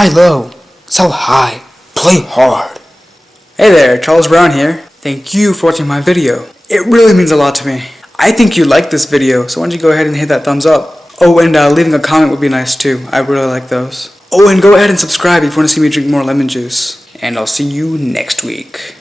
Die low. Sell high. Play hard. Hey there, Charles Brown here. Thank you for watching my video. It really means a lot to me. I think you liked this video, so why don't you go ahead and hit that thumbs up. Oh, and leaving a comment would be nice too. I really like those. Oh, and go ahead and subscribe if you want to see me drink more lemon juice. And I'll see you next week.